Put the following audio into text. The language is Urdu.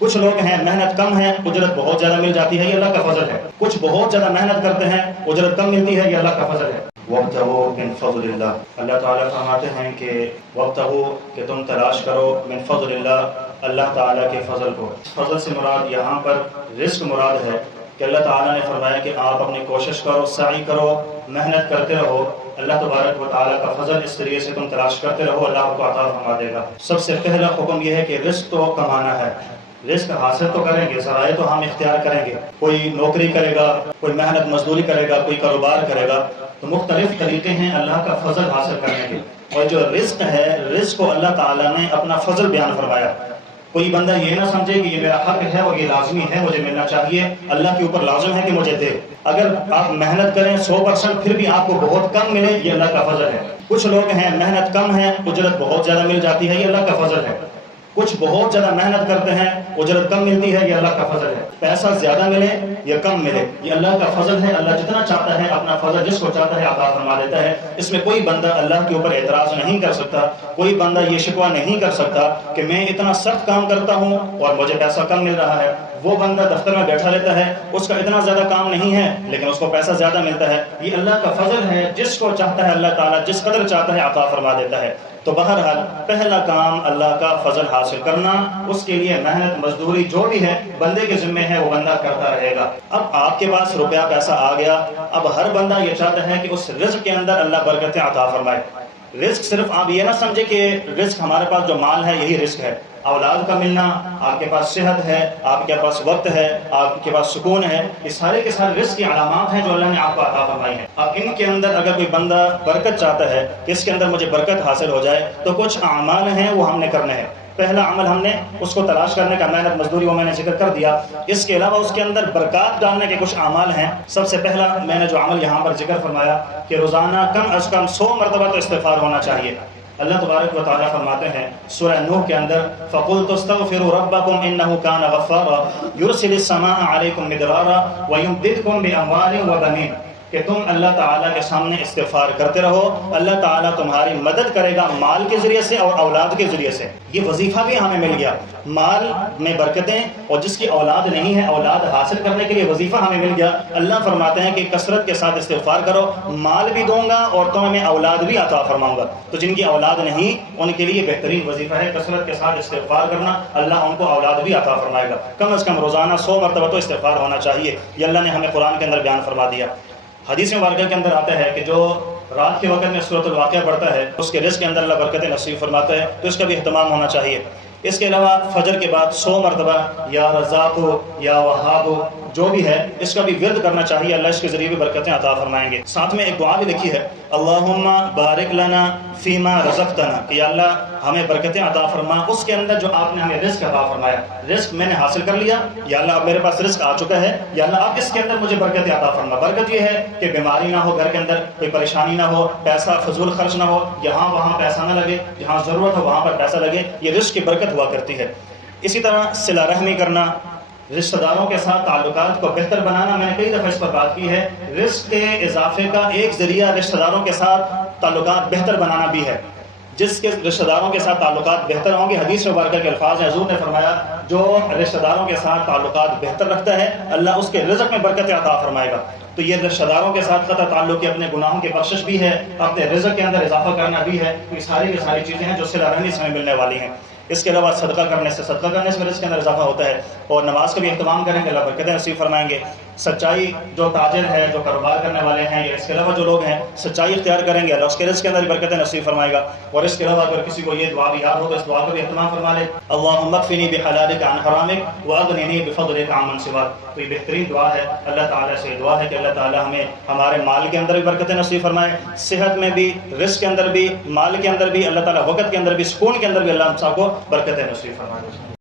کچھ لوگ ہیں محنت کم ہے، اجرت بہت زیادہ مل جاتی ہے، یہ اللہ کا فضل ہے۔ کچھ بہت زیادہ محنت کرتے ہیں، اجرت کم ملتی ہے، یہ اللہ کا فضل ہے۔ وَابْتَغُوا مِن فَضْلِ اللَّهِ، اللہ تعالیٰ فرماتے ہیں کہ وَابْتَغُوا، کہ تم تلاش کرو، من فضل اللہ، اللہ تعالیٰ کے فضل کو۔ فضل سے مراد یہاں پر رزق مراد ہے کہ اللہ تعالیٰ نے فرمایا کہ آپ اپنی کوشش کرو، سعی کرو، محنت کرتے رہو، اللہ تبارک و تعالیٰ کا فضل اس طریقے سے تم تلاش کرتے رہو، اللہ آپ کو عطا فرما دے گا۔ سب سے پہلا حکم یہ ہے کہ رزق تو کمانا ہے، رزق حاصل تو کریں گے، ذرائع تو ہم اختیار کریں گے۔ کوئی نوکری کرے گا، کوئی محنت مزدوری کرے گا، کوئی کاروبار کرے گا، تو مختلف طریقے ہیں اللہ کا فضل حاصل کرنے کے۔ اور جو رزق ہے، رزق کو اللہ تعالیٰ نے اپنا فضل بیان فرمایا۔ کوئی بندہ یہ نہ سمجھے کہ یہ میرا حق ہے اور یہ لازمی ہے، مجھے ملنا چاہیے، اللہ کے اوپر لازم ہے کہ مجھے دے۔ اگر آپ محنت کریں 100% پھر بھی آپ کو بہت کم ملے، یہ اللہ کا فضل ہے۔ کچھ لوگ ہیں محنت کم ہے، اجرت بہت زیادہ مل جاتی ہے، یہ اللہ کا فضل ہے۔ کچھ بہت زیادہ محنت کرتے ہیں، اجرت کم ملتی ہے، یہ اللہ کا فضل ہے۔ پیسہ زیادہ ملے یا کم ملے، یہ اللہ کا فضل ہے۔ اللہ جتنا چاہتا ہے اپنا فضل جس کو چاہتا ہے عطا فرما دیتا ہے۔ اس میں کوئی بندہ اللہ کے اوپر اعتراض نہیں کر سکتا، کوئی بندہ یہ شکوہ نہیں کر سکتا کہ میں اتنا سخت کام کرتا ہوں اور مجھے پیسہ کم مل رہا ہے۔ وہ بندہ دفتر میں بیٹھا رہتا ہے، اس کا اتنا زیادہ کام نہیں ہے لیکن اس کو پیسہ زیادہ ملتا ہے۔ یہ اللہ کا فضل ہے، جس کو چاہتا ہے اللہ تعالیٰ جس قدر چاہتا ہے عطا فرما دیتا ہے۔ تو بہرحال پہلا کام اللہ کا فضل حاصل کرنا، اس کے لیے محنت مزدوری جو بھی ہے بندے کے ذمہ ہے، وہ بندہ کرتا رہے گا۔ اب آپ کے پاس روپیہ پیسہ آ گیا، اب ہر بندہ یہ چاہتا ہے کہ اس رزق کے اندر اللہ برکتیں عطا فرمائے۔ رزق صرف آپ یہ نہ سمجھے کہ رزق ہمارے پاس جو مال ہے یہی رزق ہے۔ اولاد کا ملنا، آپ کے پاس صحت ہے، آپ کے پاس وقت ہے، آپ کے پاس سکون ہے، یہ سارے کے سارے رزق کی علامات ہیں جو اللہ نے آپ کو عطا فرمائی ہیں۔ اب ان کے اندر اگر کوئی بندہ برکت چاہتا ہے کہ اس کے اندر مجھے برکت حاصل ہو جائے، تو کچھ اعمال ہیں وہ ہم نے کرنے ہیں۔ پہلا عمل ہم نے اس کو تلاش کرنے کا، محنت مزدوری، وہ میں نے ذکر کر دیا۔ اس کے علاوہ اس کے اندر برکات ڈالنے کے کچھ اعمال ہیں۔ سب سے پہلا میں نے جو عمل یہاں پر ذکر فرمایا کہ روزانہ کم از کم 100 مرتبہ تو استغفار ہونا چاہیے۔ اللہ تبارک و تعالیٰ فرماتے ہیں سورہ نوح کے اندر فَقُلْتُ اسْتَغْفِرُوا رَبَّكُمْ إِنَّهُ كَانَ غَفَّارًا يُرْسِلِ السَّمَاءَ عَلَيْكُمْ مِدْرَارًا وَيُمْدِدْكُمْ بِأَمْوَالٍ وَبَنِينَ، کہ تم اللہ تعالیٰ کے سامنے استغفار کرتے رہو، اللہ تعالیٰ تمہاری مدد کرے گا مال کے ذریعے سے اور اولاد کے ذریعے سے۔ یہ وظیفہ بھی ہمیں مل گیا، مال میں برکتیں، اور جس کی اولاد نہیں ہے اولاد حاصل کرنے کے لیے وظیفہ ہمیں مل گیا۔ اللہ فرماتے ہیں کہ کثرت کے ساتھ استغفار کرو، مال بھی دوں گا اور تمہیں اولاد بھی عطا فرماؤں گا۔ تو جن کی اولاد نہیں ان کے لیے بہترین وظیفہ ہے کثرت کے ساتھ استغفار کرنا، اللہ ان کو اولاد بھی عطا فرمائے گا۔ کم از کم روزانہ 100 مرتبہ تو استغفار ہونا چاہیے، یہ اللہ نے ہمیں قرآن کے اندر بیان فرما دیا۔ حدیث مبارکہ کے اندر آتا ہے کہ جو رات کے وقت میں سورۃ الواقعہ پڑھتا ہے اس کے رزق کے اندر اللہ برکت نصیب فرماتا ہے، تو اس کا بھی اہتمام ہونا چاہیے۔ اس کے علاوہ فجر کے بعد 100 مرتبہ یا رزاق یا وہاب جو بھی ہے اس کا بھی ورد کرنا چاہیے، اللہ اس کے ذریعے بھی برکتیں عطا فرمائیں گے۔ ساتھ میں ایک دعا بھی لکھی ہے اللہم بارک لنا فیما رزقتنا، کہ یا اللہ ہمیں برکتیں عطا فرما اس کے اندر جو آپ نے ہمیں رزق عطا فرمایا۔ رزق میں نے حاصل کر لیا، یا اللہ اب میرے پاس رزق آ چکا ہے، یا اللہ اب اس کے اندر مجھے برکتیں عطا فرما۔ برکت یہ ہے کہ بیماری نہ ہو، گھر کے اندر کوئی پریشانی نہ ہو، پیسہ فضول خرچ نہ ہو، یہاں وہاں پیسہ نہ لگے، جہاں ضرورت ہو وہاں پر پیسہ لگے، یہ رزق کی برکت ہوا کرتی ہے۔ اسی طرح صلہ رحمی کرنا، رشتہ داروں کے ساتھ تعلقات کو بہتر بنانا، میں نے کئی دفعہ اس پر بات کی ہے۔ رزق کے اضافے کا ایک ذریعہ رشتہ داروں کے ساتھ تعلقات بہتر بنانا بھی ہے۔ جس کے رشتہ داروں کے ساتھ تعلقات بہتر ہوں گے، حدیث مبارکہ کے الفاظ ہیں، حضور نے فرمایا جو رشتہ داروں کے ساتھ تعلقات بہتر رکھتا ہے اللہ اس کے رزق میں برکت عطا فرمائے گا۔ تو یہ رشتہ داروں کے ساتھ قطع تعلق کی اپنے گناہوں کی بخشش بھی ہے، اپنے رزق کے اندر اضافہ کرنا بھی ہے۔ تو یہ ساری کی ساری چیزیں ہیں جو صلہ رحمی سے ہمیں ملنے والی ہیں۔ اس کے علاوہ صدقہ کرنے سے رزق کے اندر اضافہ ہوتا ہے، اور نماز کا بھی اہتمام کریں گے، اللہ برکتیں نصیب فرمائیں گے۔ سچائی، جو تاجر ہے، جو کاروبار کرنے والے ہیں، یا اس کے علاوہ جو لوگ ہیں سچائی اختیار کریں گے، اللہ اس کے رزق کے اندر برکتیں نصیب فرمائے گا۔ اور اس کے علاوہ اگر کسی کو یہ دعا بھی یاد ہو تو اس دعا کا بھی اہتمام فرما لے، اللہم اکفنی بحلالک عن حرامک واغننی بفضلک عمن سواک۔ تو یہ بہترین دعا ہے، اللہ تعالیٰ سے دعا ہے کہ اللہ تعالیٰ ہمیں ہمارے مال کے اندر بھی برکتیں نصیب فرمائے، صحت میں بھی، رزق کے اندر بھی، مال کے اندر بھی، اللہ تعالیٰ وقت کے اندر بھی، سکون کے اندر بھی اللہ ہم سب کو برکتیں نصیب فرمائے۔